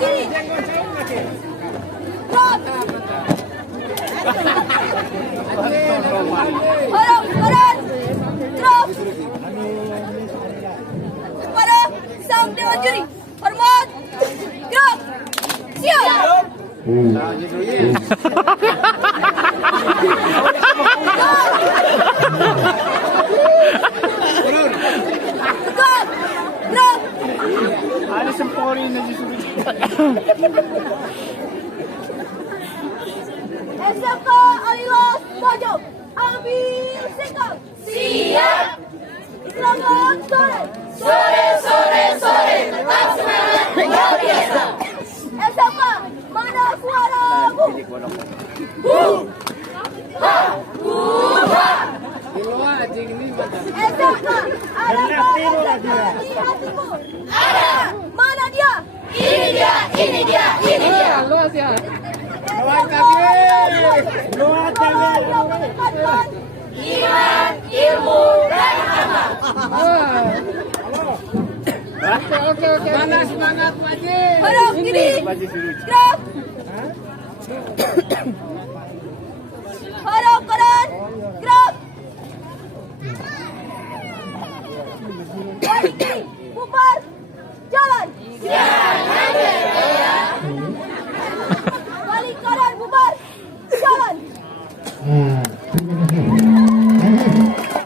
kiri. Drop. Horong kanan. Drop. Kepada sang dewan juri. Hormat. Drop. Siap. Drop. Drop. Ada sempori na disuruh. SMK Alilas maju. Ambil sikap. Siap. Selamat sore. Sore, sore, sore. Tetap semangat luar biasa. SMK, mana suaramu? Ha, ha. SMK, adakah SMK di hatimu? Ada. Mana dia? Ini dia, ini dia, ini dia. Luas ya. Iman, ilmu, dan amal. Oke. Semangat, Pak Ji. Horong kiri. Gerak.